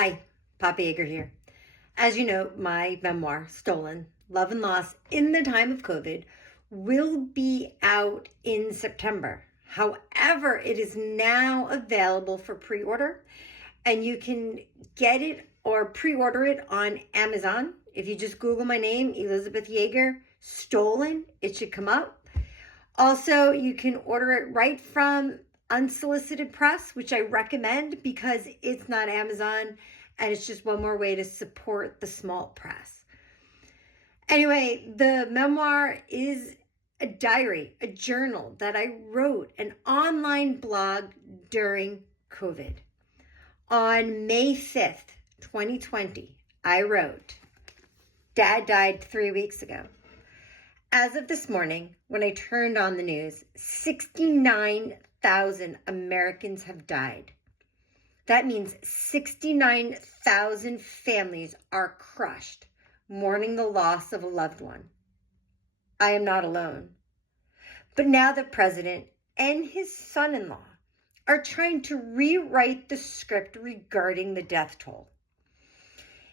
Hi, Poppy Yeager here. As you know, my memoir, Stolen, Love and Loss in the Time of COVID, will be out in September. However, it is now available for pre-order, and you can get it or pre-order it on Amazon. If you just Google my name, Elizabeth Yeager, Stolen, it should come up. Also, you can order it right from Unsolicited Press, which I recommend because it's not Amazon and it's just one more way to support the small press. Anyway, the memoir is a diary, a journal that I wrote, an online blog during COVID. On May 5th, 2020, I wrote, Dad died 3 weeks ago. As of this morning, when I turned on the news, 69,000 Americans have died. That means 69,000 families are crushed, mourning the loss of a loved one. I am not alone. But now the president and his son-in-law are trying to rewrite the script regarding the death toll.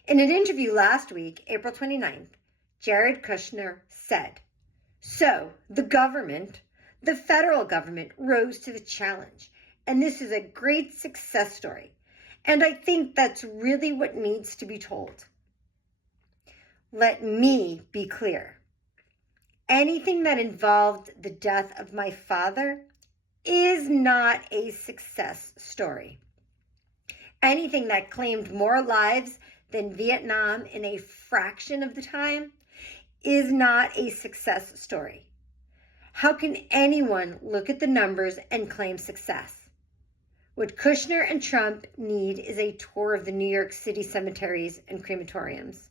In an interview last week, April 29th, Jared Kushner said, "So the government, the federal government, rose to the challenge. And this is a great success story. And I think that's really what needs to be told." Let me be clear. Anything that involved the death of my father is not a success story. Anything that claimed more lives than Vietnam in a fraction of the time is not a success story. How can anyone look at the numbers and claim success? What Kushner and Trump need is a tour of the New York City cemeteries and crematoriums.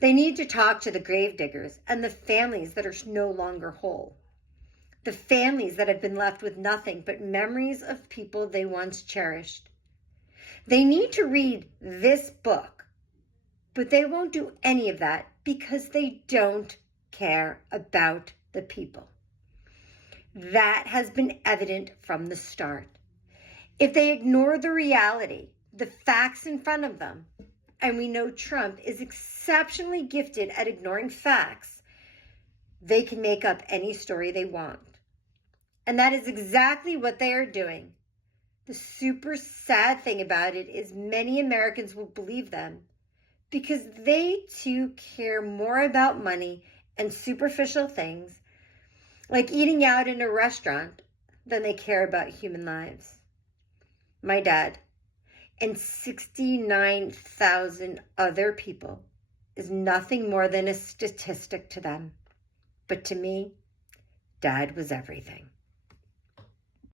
They need to talk to the gravediggers and the families that are no longer whole. The families that have been left with nothing but memories of people they once cherished. They need to read this book, but they won't do any of that because they don't care about the people. That has been evident from the start. If they ignore the reality, the facts in front of them, and we know Trump is exceptionally gifted at ignoring facts, they can make up any story they want. And that is exactly what they are doing. The super sad thing about it is many Americans will believe them because they too care more about money and superficial things like eating out in a restaurant than they care about human lives. My dad and 69,000 other people is nothing more than a statistic to them. But to me, Dad was everything.